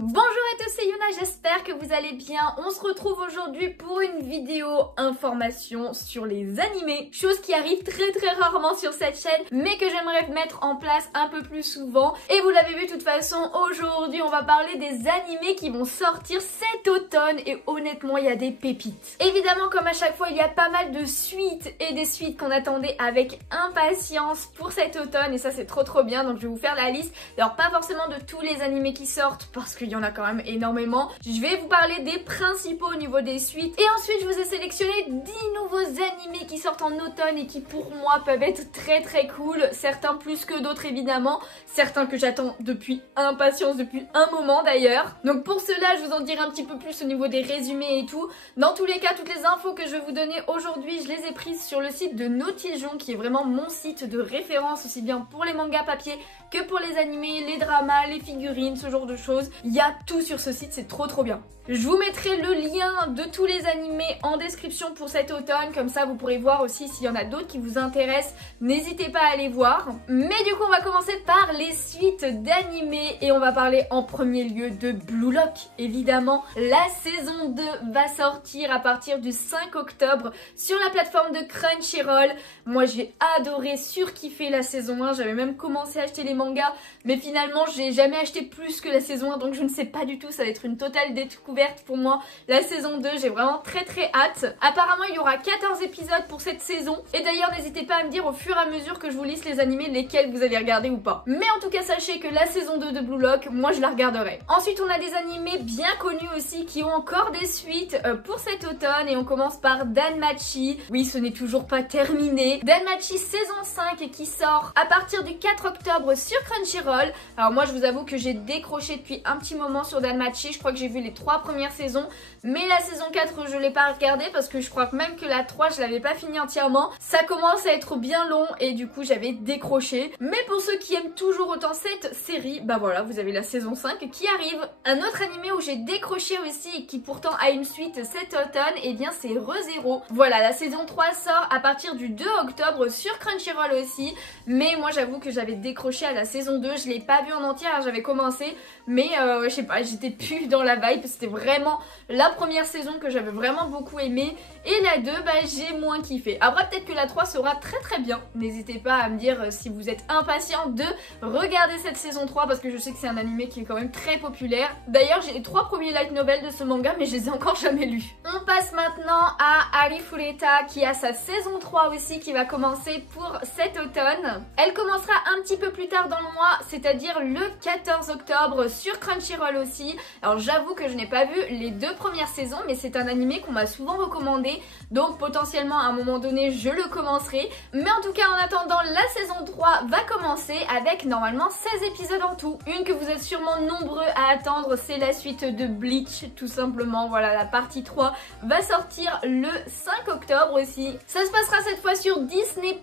Bonjour à tous, c'est Yuna, j'espère que vous allez bien. On se retrouve aujourd'hui pour une vidéo information sur les animés, chose qui arrive très rarement sur cette chaîne, mais que j'aimerais mettre en place un peu plus souvent. Et vous l'avez vu de toute façon, aujourd'hui on va parler des animés qui vont sortir cet automne et honnêtement il y a des pépites. Évidemment comme à chaque fois il y a pas mal de suites et des suites qu'on attendait avec impatience pour cet automne et ça c'est trop bien, donc je vais vous faire la liste. Alors pas forcément de tous les animés qui sortent parce qu'il y en a quand même énormément. Je vais vous parler des principaux au niveau des suites et ensuite je vous ai sélectionné 10 nouveaux animés qui sortent en automne et qui pour moi peuvent être très cool, certains plus que d'autres évidemment, certains que j'attends depuis impatience, depuis un moment d'ailleurs. Donc pour cela je vous en dirai un petit peu plus au niveau des résumés et tout. Dans tous les cas, toutes les infos que je vais vous donner aujourd'hui, je les ai prises sur le site de Notijon qui est vraiment mon site de référence aussi bien pour les mangas papier que pour les animés, les dramas, les figurines, ce genre de choses. Il y a tout sur ce site, c'est trop bien. Je vous mettrai le lien de tous les animés en description pour cet automne, comme ça vous pourrez voir aussi s'il y en a d'autres qui vous intéressent, n'hésitez pas à aller voir. Mais du coup on va commencer par les suites d'animés et on va parler en premier lieu de Blue Lock. Évidemment, la saison 2 va sortir à partir du 5 octobre sur la plateforme de Crunchyroll. Moi j'ai adoré, surkiffé la saison 1, j'avais même commencé à acheter les mangas, mais finalement j'ai jamais acheté plus que la saison 1, donc je ne sais pas du tout, ça va être une totale découverte pour moi. La saison 2, j'ai vraiment très hâte. Apparemment il y aura 14 épisodes pour cette saison, et d'ailleurs n'hésitez pas à me dire au fur et à mesure que je vous liste les animés lesquels vous allez regarder ou pas. Mais en tout cas sachez que la saison 2 de Blue Lock, moi je la regarderai. Ensuite on a des animés bien connus aussi qui ont encore des suites pour cet automne, et on commence par Danmachi. Oui, ce n'est toujours pas terminé. Danmachi saison 5 qui sort à partir du 4 octobre sur Crunchyroll. Alors moi je vous avoue que j'ai décroché depuis un petit moment sur Danmachi, je crois que j'ai vu les 3 premières saisons, mais la saison 4 je l'ai pas regardée parce que je crois même que la 3 je l'avais pas fini entièrement. Ça commence à être bien long et du coup j'avais décroché. Mais pour ceux qui aiment toujours autant cette série, bah voilà, vous avez la saison 5 qui arrive. Un autre animé où j'ai décroché aussi et qui pourtant a une suite cet automne, et bien c'est Re:Zero. Voilà, la saison 3 sort à partir du 2 octobre sur Crunchyroll aussi, mais moi j'avoue que j'avais décroché à la saison 2, je l'ai pas vue en entière, j'avais commencé, mais je sais pas, j'étais plus dans la vibe, c'était vraiment la première saison que j'avais vraiment beaucoup aimé, et la 2 bah j'ai moins kiffé. Après peut-être que la 3 sera très bien, n'hésitez pas à me dire si vous êtes impatient de regarder cette saison 3 parce que je sais que c'est un animé qui est quand même très populaire. D'ailleurs j'ai les 3 premiers light novels de ce manga mais je les ai encore jamais lus. On passe maintenant à Arifureta qui a sa saison 3 aussi qui va commencer pour cet automne. Elle commencera un petit peu plus tard dans le mois, c'est-à-dire le 14 octobre sur Crunchyroll aussi. Alors j'avoue que je n'ai pas vu les 2 premières saisons, mais c'est un animé qu'on m'a souvent recommandé, donc potentiellement à un moment donné je le commencerai. Mais en tout cas en attendant, la saison 3 va commencer avec normalement 16 épisodes en tout. Une que vous êtes sûrement nombreux à attendre, c'est la suite de Bleach tout simplement. Voilà, la partie 3 va sortir le 5 octobre aussi. Ça se passera cette fois sur Disney+.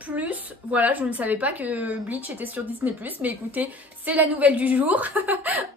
Voilà, je ne savais pas que Bleach était sur Disney+, mais écoutez, c'est la nouvelle du jour.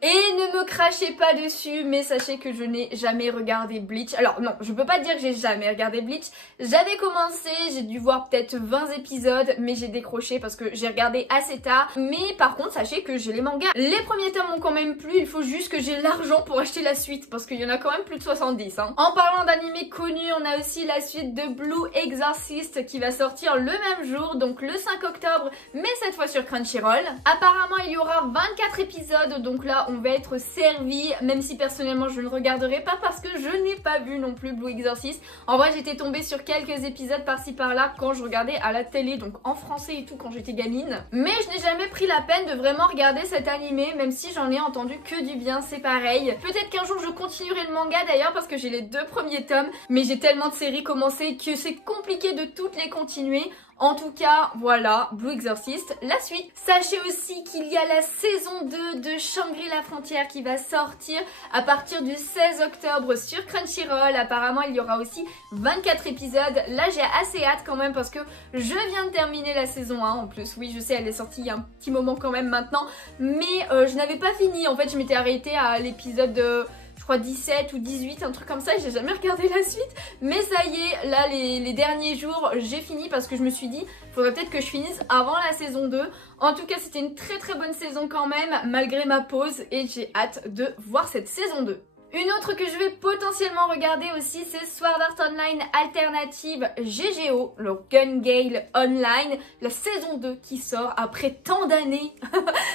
Et ne me crachez pas dessus, mais sachez que je n'ai jamais regardé Bleach. Alors non, je peux pas dire que j'ai jamais regardé Bleach. J'avais commencé, j'ai dû voir peut-être 20 épisodes, mais j'ai décroché parce que j'ai regardé assez tard. Mais par contre, sachez que j'ai les mangas. Les premiers tomes m'ont quand même plu, il faut juste que j'ai l'argent pour acheter la suite, parce qu'il y en a quand même plus de 70. Hein. En parlant d'animés connus, on a aussi la suite de Blue Exorcist qui va sortir le même jour, donc le 5 octobre, mais cette fois sur Crunchyroll. Apparemment, il y aura 24 épisodes, donc là, on va être servi, même si personnellement, je ne regarderai pas parce que je n'ai pas vu non plus Blue Exorcist. En vrai, j'étais tombée sur quelques épisodes par-ci par-là quand je regardais à la télé, donc en français et tout quand j'étais gamine. Mais je n'ai jamais pris la peine de vraiment regarder cet animé, même si j'en ai entendu que du bien, c'est pareil. Peut-être qu'un jour je continuerai le manga d'ailleurs parce que j'ai les 2 premiers tomes, mais j'ai tellement de séries commencées que c'est compliqué de toutes les continuer. En tout cas, voilà, Blue Exorcist, la suite. Sachez aussi qu'il y a la saison 2 de Shangri-La Frontière qui va sortir à partir du 16 octobre sur Crunchyroll. Apparemment, il y aura aussi 24 épisodes. Là, j'ai assez hâte quand même parce que je viens de terminer la saison 1 en plus. Oui, je sais, elle est sortie il y a un petit moment quand même maintenant, mais je n'avais pas fini. En fait, je m'étais arrêtée à l'épisode crois 17 ou 18, un truc comme ça, j'ai jamais regardé la suite. Mais ça y est, là les derniers jours, j'ai fini parce que je me suis dit, faudrait peut-être que je finisse avant la saison 2. En tout cas, c'était une très très bonne saison quand même, malgré ma pause, et j'ai hâte de voir cette saison 2. Une autre que je vais potentiellement regarder aussi, c'est Sword Art Online Alternative GGO, le Gun Gale Online, la saison 2 qui sort après tant d'années.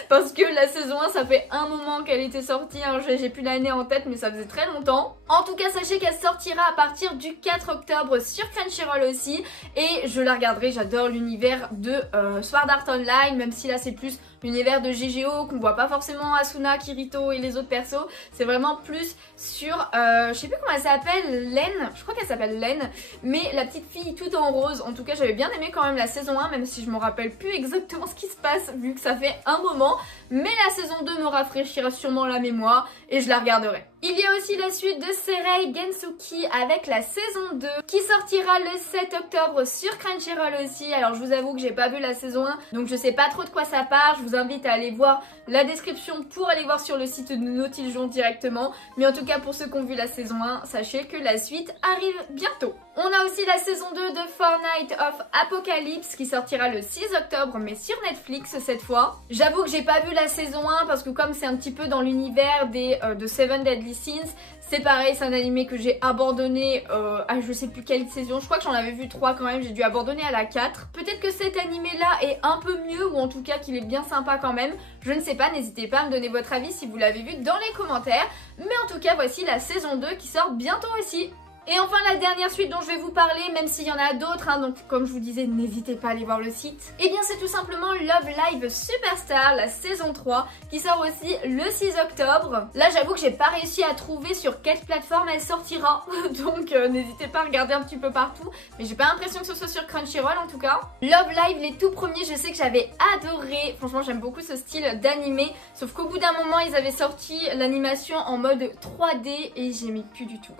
Parce que la saison 1, ça fait un moment qu'elle était sortie, hein. J'ai plus l'année en tête, mais ça faisait très longtemps. En tout cas, sachez qu'elle sortira à partir du 4 octobre sur Crunchyroll aussi, et je la regarderai. J'adore l'univers de Sword Art Online, même si là c'est plus l'univers de GGO, qu'on voit pas forcément Asuna, Kirito et les autres persos. C'est vraiment plus sur, je sais plus comment elle s'appelle, Len, je crois qu'elle s'appelle Len, mais la petite fille toute en rose. En tout cas, j'avais bien aimé quand même la saison 1, même si je me rappelle plus exactement ce qui se passe, vu que ça fait un moment. Mais la saison 2 me rafraîchira sûrement la mémoire, et je la regarderai. Il y a aussi la suite de Serei Gensuki avec la saison 2 qui sortira le 7 octobre sur Crunchyroll aussi. Alors je vous avoue que j'ai pas vu la saison 1, donc je sais pas trop de quoi ça part. Je vous invite à aller voir la description pour aller voir sur le site de Nautiljon directement. Mais en tout cas, pour ceux qui ont vu la saison 1, sachez que la suite arrive bientôt. On a aussi la saison 2 de Fortnite of Apocalypse qui sortira le 6 octobre, mais sur Netflix cette fois. J'avoue que j'ai pas vu la saison 1 parce que comme c'est un petit peu dans l'univers de Seven Deadly Sins, c'est pareil, c'est un animé que j'ai abandonné à je sais plus quelle saison. Je crois que j'en avais vu 3 quand même, j'ai dû abandonner à la 4. Peut-être que cet animé là est un peu mieux, ou en tout cas qu'il est bien sympa quand même. Je ne sais pas, n'hésitez pas à me donner votre avis si vous l'avez vu dans les commentaires. Mais en tout cas, voici la saison 2 qui sort bientôt aussi. Et enfin la dernière suite dont je vais vous parler, même s'il y en a d'autres, hein, donc comme je vous disais, n'hésitez pas à aller voir le site. Et bien c'est tout simplement Love Live Superstar, la saison 3, qui sort aussi le 6 octobre. Là j'avoue que j'ai pas réussi à trouver sur quelle plateforme elle sortira, donc n'hésitez pas à regarder un petit peu partout. Mais j'ai pas l'impression que ce soit sur Crunchyroll en tout cas. Love Live, les tout premiers, je sais que j'avais adoré, franchement j'aime beaucoup ce style d'animé, sauf qu'au bout d'un moment ils avaient sorti l'animation en mode 3D et j'aimais plus du tout.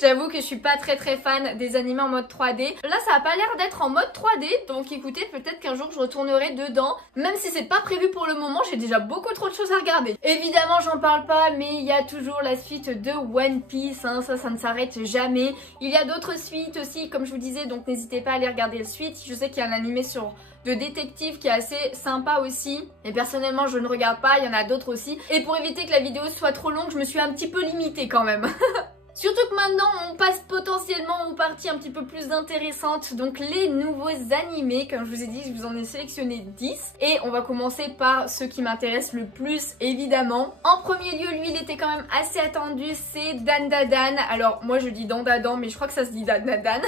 J'avoue que je suis pas très fan des animés en mode 3D. Là ça a pas l'air d'être en mode 3D, donc écoutez, peut-être qu'un jour je retournerai dedans. Même si c'est pas prévu pour le moment, j'ai déjà beaucoup trop de choses à regarder. Évidemment j'en parle pas, mais il y a toujours la suite de One Piece, hein, ça ne s'arrête jamais. Il y a d'autres suites aussi, comme je vous disais, donc n'hésitez pas à aller regarder la suite. Je sais qu'il y a un animé de détective qui est assez sympa aussi. Et personnellement je ne regarde pas, il y en a d'autres aussi. Et pour éviter que la vidéo soit trop longue, je me suis un petit peu limitée quand même. Surtout que maintenant on passe potentiellement aux parties un petit peu plus intéressantes, donc les nouveaux animés. Comme je vous ai dit, je vous en ai sélectionné 10 et on va commencer par ceux qui m'intéressent le plus évidemment. En premier lieu, lui il était quand même assez attendu, c'est Dandadan. Alors moi je dis Dandadan mais je crois que ça se dit Dandadan.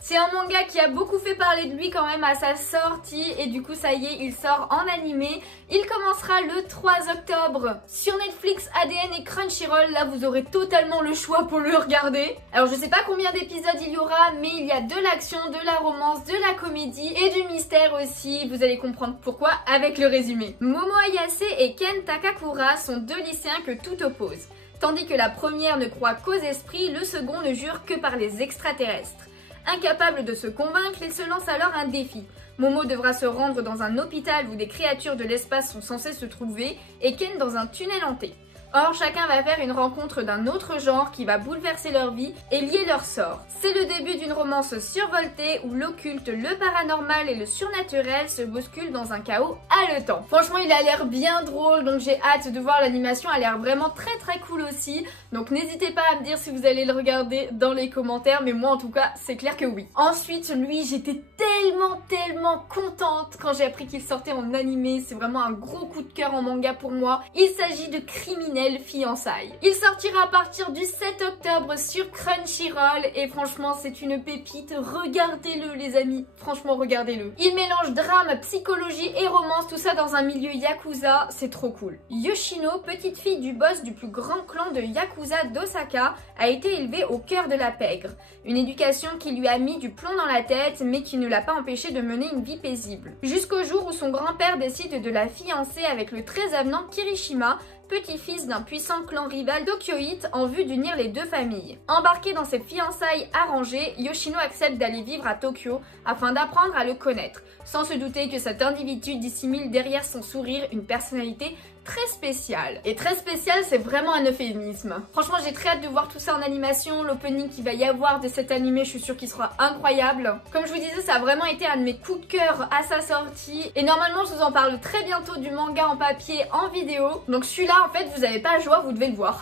C'est un manga qui a beaucoup fait parler de lui quand même à sa sortie et du coup ça y est, il sort en animé. Il commencera le 3 octobre sur Netflix, ADN et Crunchyroll. Là vous aurez totalement le choix pour le regarder. Alors je sais pas combien d'épisodes il y aura, mais il y a de l'action, de la romance, de la comédie et du mystère aussi. Vous allez comprendre pourquoi avec le résumé. Momo Ayase et Ken Takakura sont deux lycéens que tout oppose. Tandis que la première ne croit qu'aux esprits, le second ne jure que par les extraterrestres. Incapable de se convaincre, il se lance alors un défi. Momo devra se rendre dans un hôpital où des créatures de l'espace sont censées se trouver et Ken dans un tunnel hanté. Or, chacun va faire une rencontre d'un autre genre qui va bouleverser leur vie et lier leur sort. C'est le début d'une romance survoltée où l'occulte, le paranormal et le surnaturel se bousculent dans un chaos haletant. Franchement, il a l'air bien drôle, donc j'ai hâte de voir l'animation. Elle a l'air vraiment très cool aussi. Donc n'hésitez pas à me dire si vous allez le regarder dans les commentaires, mais moi en tout cas, c'est clair que oui. Ensuite, lui, j'étais tellement contente quand j'ai appris qu'il sortait en animé. C'est vraiment un gros coup de cœur en manga pour moi. Il s'agit de Criminel Fiançailles. Il sortira à partir du 7 octobre sur Crunchyroll et franchement c'est une pépite, regardez-le les amis, franchement regardez-le. Il mélange drame, psychologie et romance, tout ça dans un milieu yakuza, c'est trop cool. Yoshino, petite fille du boss du plus grand clan de yakuza d'Osaka, a été élevée au cœur de la pègre. Une éducation qui lui a mis du plomb dans la tête mais qui ne l'a pas empêché de mener une vie paisible. Jusqu'au jour où son grand-père décide de la fiancer avec le très avenant Kirishima, petit-fils d'un puissant clan rival d'Okyohite en vue d'unir les deux familles. Embarqué dans ses fiançailles arrangées, Yoshino accepte d'aller vivre à Tokyo afin d'apprendre à le connaître, sans se douter que cet individu dissimule derrière son sourire une personnalité très spécial. Et très spécial, c'est vraiment un euphémisme. Franchement, j'ai très hâte de voir tout ça en animation. L'opening qu'il va y avoir de cet animé, je suis sûre qu'il sera incroyable. Comme je vous disais, ça a vraiment été un de mes coups de cœur à sa sortie. Et normalement, je vous en parle très bientôt du manga en papier en vidéo. Donc celui-là, en fait, vous n'avez pas le choix, vous devez le voir.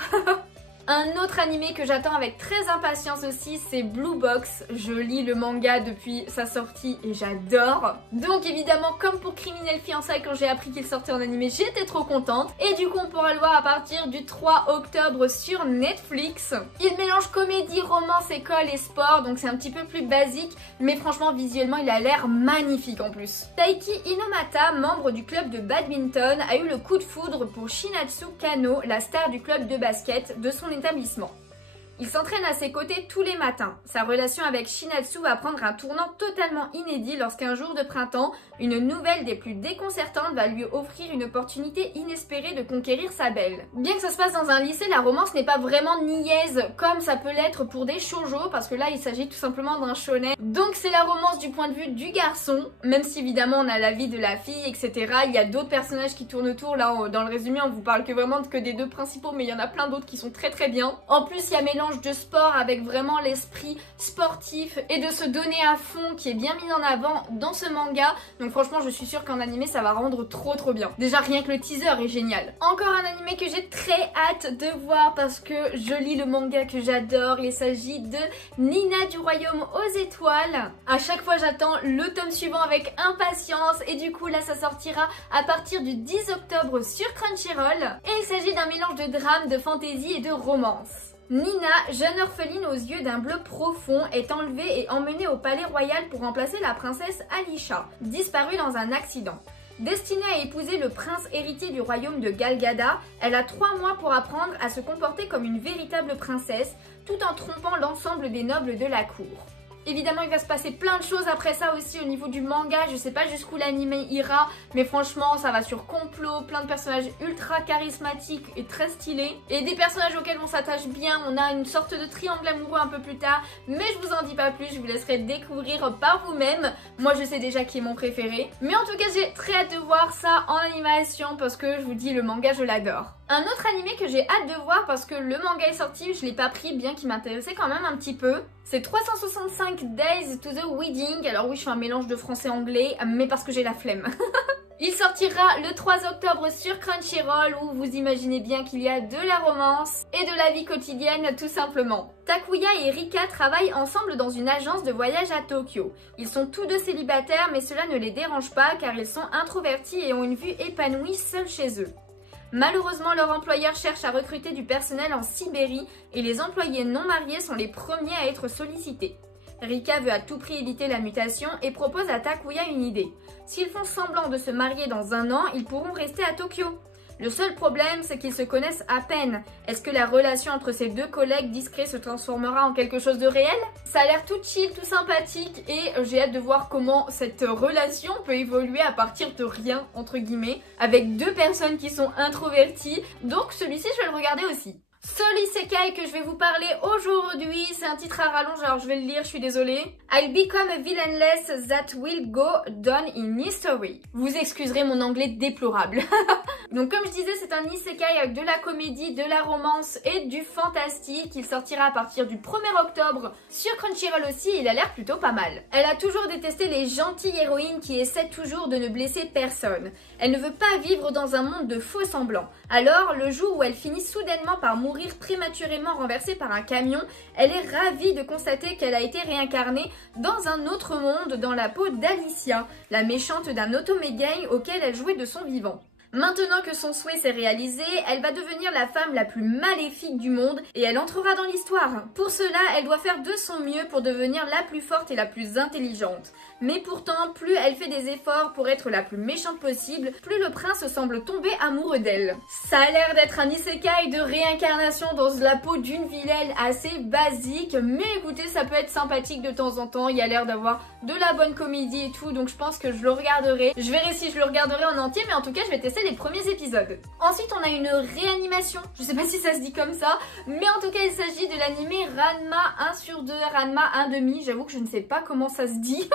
Un autre animé que j'attends avec très impatience aussi, c'est Blue Box. Je lis le manga depuis sa sortie et j'adore. Donc évidemment, comme pour Criminel Fiançailles, quand j'ai appris qu'il sortait en animé, j'étais trop contente. Et du coup, on pourra le voir à partir du 3 octobre sur Netflix. Il mélange comédie, romance, école et sport, donc c'est un petit peu plus basique. Mais franchement, visuellement, il a l'air magnifique en plus. Taiki Inomata, membre du club de badminton, a eu le coup de foudre pour Shinatsu Kano, la star du club de basket de son établissement. Il s'entraîne à ses côtés tous les matins. Sa relation avec Shinatsu va prendre un tournant totalement inédit lorsqu'un jour de printemps, une nouvelle des plus déconcertantes va lui offrir une opportunité inespérée de conquérir sa belle. Bien que ça se passe dans un lycée, la romance n'est pas vraiment niaise comme ça peut l'être pour des shoujo, parce que là il s'agit tout simplement d'un shonen. Donc c'est la romance du point de vue du garçon, même si évidemment on a la vie de la fille, etc. Il y a d'autres personnages qui tournent autour, là dans le résumé on vous parle que vraiment que des deux principaux, mais il y en a plein d'autres qui sont très très bien. En plus il y a mélange de sport avec vraiment l'esprit sportif et de se donner à fond qui est bien mis en avant dans ce manga. Donc franchement je suis sûre qu'en animé ça va rendre trop bien. Déjà rien que le teaser est génial. Encore un animé que j'ai très hâte de voir parce que je lis le manga que j'adore. Il s'agit de Nina du Royaume aux Étoiles. À chaque fois j'attends le tome suivant avec impatience et du coup là ça sortira à partir du 10 octobre sur Crunchyroll. Et il s'agit d'un mélange de drame, de fantaisie et de romance. Nina, jeune orpheline aux yeux d'un bleu profond, est enlevée et emmenée au palais royal pour remplacer la princesse Alisha, disparue dans un accident. Destinée à épouser le prince héritier du royaume de Galgada, elle a 3 mois pour apprendre à se comporter comme une véritable princesse, tout en trompant l'ensemble des nobles de la cour. Évidemment, il va se passer plein de choses après ça aussi au niveau du manga. Je sais pas jusqu'où l'anime ira, mais franchement, ça va sur complot, plein de personnages ultra charismatiques et très stylés. Et des personnages auxquels on s'attache bien. On a une sorte de triangle amoureux un peu plus tard, mais je vous en dis pas plus, je vous laisserai découvrir par vous-même. Moi, je sais déjà qui est mon préféré. Mais en tout cas, j'ai très hâte de voir ça en animation parce que je vous dis, le manga, je l'adore. Un autre animé que j'ai hâte de voir parce que le manga est sorti, je l'ai pas pris bien qu'il m'intéressait quand même un petit peu. C'est 365 Days to the Wedding. Alors oui, je fais un mélange de français-anglais, mais parce que j'ai la flemme. Il sortira le 3 octobre sur Crunchyroll où vous imaginez bien qu'il y a de la romance et de la vie quotidienne tout simplement. Takuya et Rika travaillent ensemble dans une agence de voyage à Tokyo. Ils sont tous deux célibataires mais cela ne les dérange pas car ils sont introvertis et ont une vue épanouie seuls chez eux. Malheureusement, leur employeur cherche à recruter du personnel en Sibérie et les employés non mariés sont les premiers à être sollicités. Rika veut à tout prix éviter la mutation et propose à Takuya une idée. S'ils font semblant de se marier dans 1 an, ils pourront rester à Tokyo. Le seul problème, c'est qu'ils se connaissent à peine. Est-ce que la relation entre ces deux collègues discrets se transformera en quelque chose de réel? Ça a l'air tout chill, tout sympathique et j'ai hâte de voir comment cette relation peut évoluer à partir de rien, entre guillemets, avec 2 personnes qui sont introverties. Donc celui-ci, je vais le regarder aussi. Seul isekai que je vais vous parler aujourd'hui, c'est un titre à rallonge, alors je vais le lire, je suis désolée. I'll become a villainless that will go down in history. Vous excuserez mon anglais déplorable. Donc comme je disais, c'est un isekai avec de la comédie, de la romance et du fantastique. Il sortira à partir du 1er octobre sur Crunchyroll aussi, il a l'air plutôt pas mal. Elle a toujours détesté les gentilles héroïnes qui essaient toujours de ne blesser personne. Elle ne veut pas vivre dans un monde de faux semblants. Alors, le jour où elle finit soudainement par mourir prématurément renversée par un camion, elle est ravie de constater qu'elle a été réincarnée dans un autre monde dans la peau d'Alicia, la méchante d'un otome gang auquel elle jouait de son vivant. Maintenant que son souhait s'est réalisé, elle va devenir la femme la plus maléfique du monde et elle entrera dans l'histoire. Pour cela, elle doit faire de son mieux pour devenir la plus forte et la plus intelligente. Mais pourtant, plus elle fait des efforts pour être la plus méchante possible, plus le prince semble tomber amoureux d'elle. Ça a l'air d'être un isekai de réincarnation dans la peau d'une vilaine assez basique, mais écoutez, ça peut être sympathique de temps en temps, il y a l'air d'avoir de la bonne comédie et tout, donc je pense que je le regarderai. Je verrai si je le regarderai en entier, mais en tout cas, je vais tester mater les premiers épisodes. Ensuite on a une réanimation, je sais pas si ça se dit comme ça, mais en tout cas il s'agit de l'animé Ranma 1/2, Ranma 1/2, j'avoue que je ne sais pas comment ça se dit.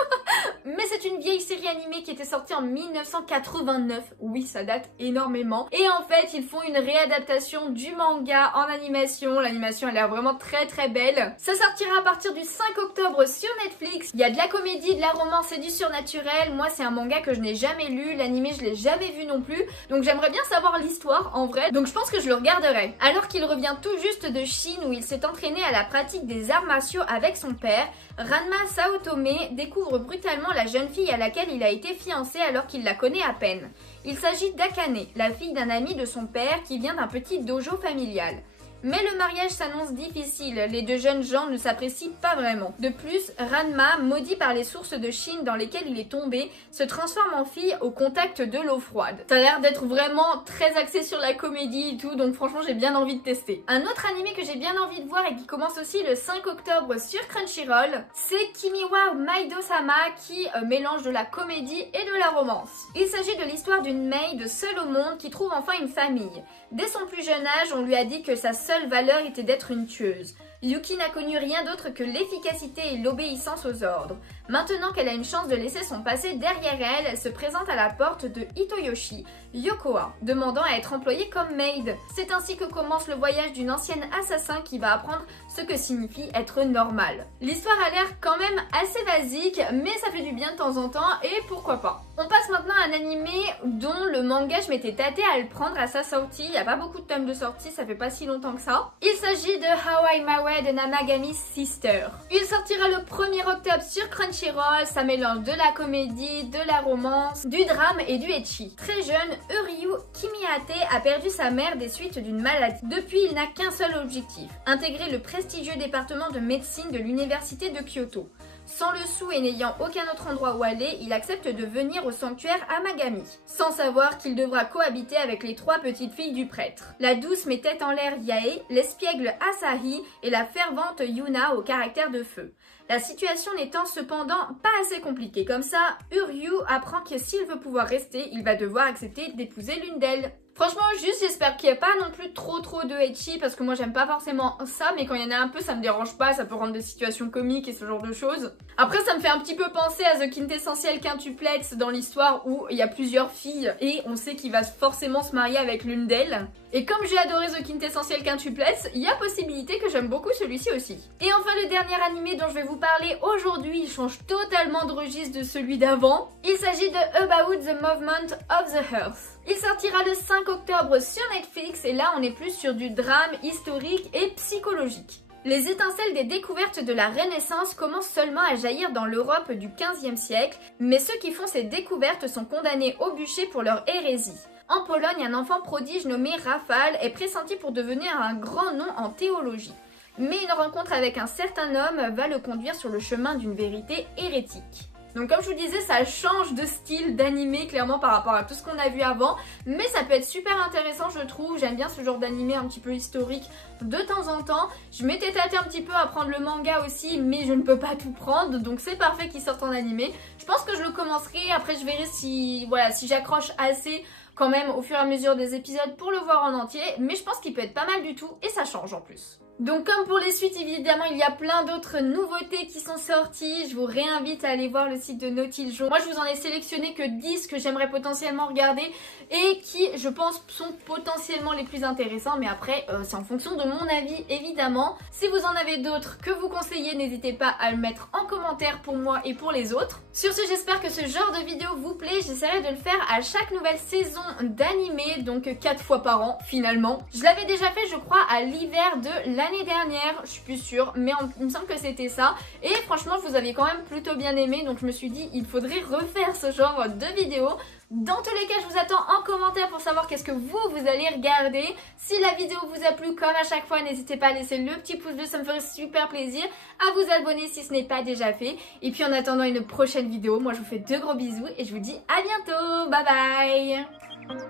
Mais c'est une vieille série animée qui était sortie en 1989, oui ça date énormément. Et en fait ils font une réadaptation du manga en animation, l'animation elle a l'air vraiment très très belle. Ça sortira à partir du 5 octobre sur Netflix. Il y a de la comédie, de la romance et du surnaturel. Moi c'est un manga que je n'ai jamais lu, l'animé je l'ai jamais vu non plus, donc j'aimerais bien savoir l'histoire en vrai, donc je pense que je le regarderai. Alors qu'il revient tout juste de Chine où il s'est entraîné à la pratique des arts martiaux avec son père, Ranma Saotome découvre brutalement la jeune fille à laquelle il a été fiancé alors qu'il la connaît à peine. Il s'agit d'Akane, la fille d'un ami de son père qui vient d'un petit dojo familial. Mais le mariage s'annonce difficile, les deux jeunes gens ne s'apprécient pas vraiment. De plus, Ranma, maudit par les sources de Chine dans lesquelles il est tombé, se transforme en fille au contact de l'eau froide. Ça a l'air d'être vraiment très axé sur la comédie et tout, donc franchement j'ai bien envie de tester. Un autre animé que j'ai bien envie de voir et qui commence aussi le 5 octobre sur Crunchyroll, c'est Kimiwa Maido-sama qui mélange de la comédie et de la romance. Il s'agit de l'histoire d'une maid seule au monde qui trouve enfin une famille. Dès son plus jeune âge, on lui a dit que sa seule valeur était d'être une tueuse. Yuki n'a connu rien d'autre que l'efficacité et l'obéissance aux ordres. Maintenant qu'elle a une chance de laisser son passé derrière elle, elle se présente à la porte de Hitoyoshi, Yokoa, demandant à être employée comme maid. C'est ainsi que commence le voyage d'une ancienne assassin qui va apprendre ce que signifie être normal. L'histoire a l'air quand même assez basique, mais ça fait du bien de temps en temps et pourquoi pas. On passe maintenant à un animé dont le manga je m'étais tâtée à le prendre à sa sortie, il n'y a pas beaucoup de tomes de sortie, ça fait pas si longtemps que ça. Il s'agit de How I Married an Amagami Sister. Il sortira le 1er octobre sur Crunchyroll, ça mélange de la comédie, de la romance, du drame et du ecchi. Très jeune, Uryu Kimiate a perdu sa mère des suites d'une maladie. Depuis, il n'a qu'un seul objectif, intégrer le prestigieux département de médecine de l'université de Kyoto. Sans le sou et n'ayant aucun autre endroit où aller, il accepte de venir au sanctuaire Amagami, sans savoir qu'il devra cohabiter avec les 3 petites filles du prêtre. La douce mais tête en l'air Yae, l'espiègle Asahi et la fervente Yuna au caractère de feu. La situation n'étant cependant pas assez compliquée comme ça, Uryu apprend que s'il veut pouvoir rester, il va devoir accepter d'épouser l'une d'elles. Franchement, juste j'espère qu'il n'y a pas non plus trop de ecchi parce que moi j'aime pas forcément ça, mais quand il y en a un peu ça me dérange pas, ça peut rendre des situations comiques et ce genre de choses. Après ça me fait un petit peu penser à The Quintessential Quintuplets dans l'histoire où il y a plusieurs filles et on sait qu'il va forcément se marier avec l'une d'elles. Et comme j'ai adoré The Quintessential Quintuplets, il y a possibilité que j'aime beaucoup celui-ci aussi. Et enfin le dernier animé dont je vais vous parler aujourd'hui, il change totalement de registre de celui d'avant. Il s'agit de About the Movement of the Earth. Il sortira le 5 octobre sur Netflix et là on est plus sur du drame historique et psychologique. Les étincelles des découvertes de la Renaissance commencent seulement à jaillir dans l'Europe du XVe siècle, mais ceux qui font ces découvertes sont condamnés au bûcher pour leur hérésie. En Pologne, un enfant prodige nommé Rafal est pressenti pour devenir un grand nom en théologie. Mais une rencontre avec un certain homme va le conduire sur le chemin d'une vérité hérétique. Donc comme je vous disais, ça change de style d'animé clairement par rapport à tout ce qu'on a vu avant, mais ça peut être super intéressant je trouve, j'aime bien ce genre d'animé un petit peu historique de temps en temps. Je m'étais tâtée un petit peu à prendre le manga aussi, mais je ne peux pas tout prendre, donc c'est parfait qu'il sorte en animé. Je pense que je le commencerai, après je verrai si, voilà, si j'accroche assez quand même au fur et à mesure des épisodes pour le voir en entier, mais je pense qu'il peut être pas mal du tout et ça change en plus. Donc comme pour les suites, évidemment, il y a plein d'autres nouveautés qui sont sorties. Je vous réinvite à aller voir le site de Naughty Jaune. Moi, je vous en ai sélectionné que 10 que j'aimerais potentiellement regarder et qui, je pense, sont potentiellement les plus intéressants. Mais après, c'est en fonction de mon avis, évidemment. Si vous en avez d'autres que vous conseillez, n'hésitez pas à le mettre en commentaire pour moi et pour les autres. Sur ce, j'espère que ce genre de vidéo vous plaît. J'essaierai de le faire à chaque nouvelle saison d'animé, donc 4 fois par an, finalement. Je l'avais déjà fait, je crois, à l'hiver de l'année dernière, je suis plus sûre, mais il me semble que c'était ça. Et franchement, vous avez quand même plutôt bien aimé, donc je me suis dit, il faudrait refaire ce genre de vidéo. Dans tous les cas, je vous attends en commentaire pour savoir qu'est-ce que vous allez regarder. Si la vidéo vous a plu, comme à chaque fois, n'hésitez pas à laisser le petit pouce bleu, ça me ferait super plaisir. À vous abonner si ce n'est pas déjà fait. Et puis en attendant une prochaine vidéo, moi je vous fais de gros bisous et je vous dis à bientôt. Bye bye.